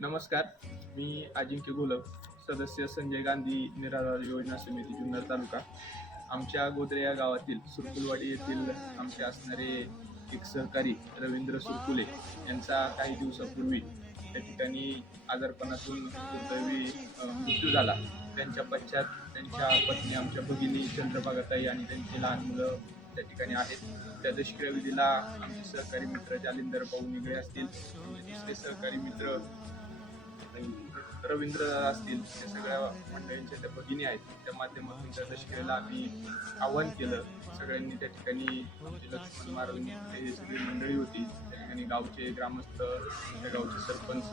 नमस्कार मी अजिंक्य गोलक सदस्य संजय गांधी निराधार योजना समिती जुन्नर तालुका. आमच्या गोदरे या गावातील सुरकुलवाडी येथील आमचे असणारे एक सहकारी रवींद्र सुरकुले यांचा काही दिवसापूर्वी त्या ठिकाणी आजारपणातून दुर्दैवी मृत्यू झाला. त्यांच्या पश्चात त्यांच्या पत्नी आमच्या भगिनी चंद्रभागाताई आणि त्यांची लहान मुलं त्या ठिकाणी आहेत. त्या दशक्रियाविधीला आमचे सहकारी मित्र जालिंदर भाऊ निगळे असतील. आमचे दुसरे सहकारी मित्र रवींद्र असतील या सगळ्या मंडळींच्या त्या भगिनी आहेत. त्या माध्यमातून त्या दशक्रियेला आम्ही आव्हान केलं. सगळ्यांनी त्या ठिकाणी म्हणजे लक्ष्मण मारवणी हे सगळी मंडळी होती. त्या ठिकाणी गावचे ग्रामस्थ त्या गावचे सरपंच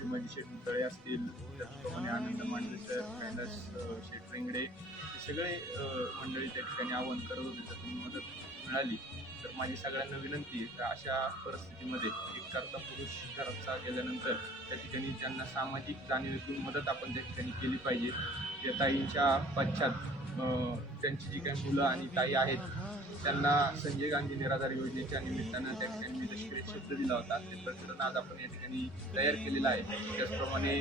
शिवाजी शेठ मुतळे असतील त्याचप्रमाणे आनंद मांडवे सर कैलास शेट शेठ रेंगडे हे सगळे मंडळी त्या ठिकाणी आव्हान करत होते त्यातून मदत मिळाली. तर माझी सगळ्यांना विनंती आहे का अशा परिस्थितीमध्ये एक करता पुरुष घराचा गेल्यानंतर त्या ठिकाणी त्यांना सामाजिक जाणीवेतून मदत आपण त्या ठिकाणी केली पाहिजे या ताईंच्या पश्चात त्यांची जी काही मुलं आणि ताई आहेत त्यांना संजय गांधी निराधार योजनेच्या निमित्तानं त्या ठिकाणी मी लष्करी शब्द दिला होता. ते प्रकरण आज आपण या ठिकाणी तयार केलेलं आहे. त्याचप्रमाणे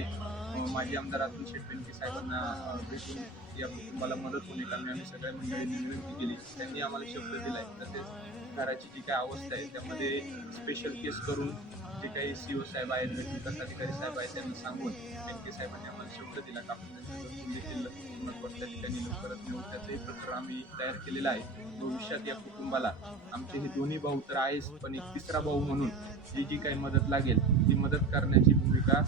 माजी आमदार अतुल शेट्टी साहेबांना भेटून या कुटुंबाला मदत होणे कारण आम्ही सगळ्या मंडळींनी विनंती केली. त्यांनी आम्हाला शब्द दिलाय. तसेच घराची जी काय अवस्था आहे त्यामध्ये स्पेशल केस करून जे काही सी ओ साहेब आहेत विकास अधिकारी साहेब आहेत त्यांना सांगून बँके साहेबांनी आम्हाला शब्द दिला का आपण देखील त्या ठिकाणी लवकरच नेऊन त्याचंही प्रकरण आम्ही तयार केलेलं आहे. भविष्यात या कुटुंबाला आमचे हे दोन्ही भाऊ तर आहेच पण एक तिसरा भाऊ म्हणून जी जी काही मदत लागेल ती मदत करण्याची भूमिका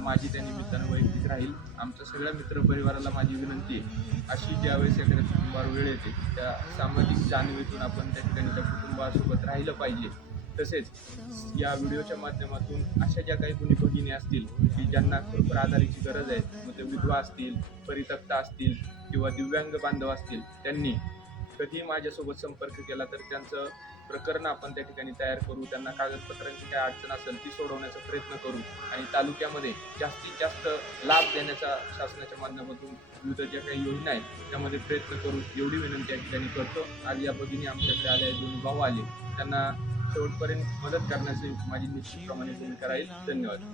माझी त्या निमित्तानं वैयक्तिक राहील. आमच्या सगळ्या मित्रपरिवाराला माझी विनंती आहे. अशी ज्यावेळेस एखाद्या कुटुंबावर वेळ येते त्या सामाजिक जाणीवेतून आपण त्या ठिकाणी त्या कुटुंबासोबत राहिलं पाहिजे. तसेच या व्हिडिओच्या माध्यमातून अशा ज्या काही कोणी भगिनी असतील की ज्यांना खरोखर आधारीची गरज आहे मग ते विधवा असतील परितक्ता असतील किंवा दिव्यांग बांधव असतील त्यांनी कधी माझ्यासोबत संपर्क केला तर त्यांचं प्रकरण आपण त्या ठिकाणी तयार करू त्यांना कागदपत्रांची काय अडचण असेल ती सोडवण्याचा प्रयत्न करू आणि तालुक्यामध्ये जास्तीत जास्त लाभ देण्याचा शासनाच्या माध्यमातून विविध ज्या काही योजना आहेत त्यामध्ये प्रयत्न करू एवढी विनंती या ठिकाणी करतो. आज या भगिनी आमच्याकडे आल्या दोन भाऊ आले त्यांना शेवटपर्यंत मदत करण्याची माझी निश्चितप्रमाणे भूमिका राहील. धन्यवाद.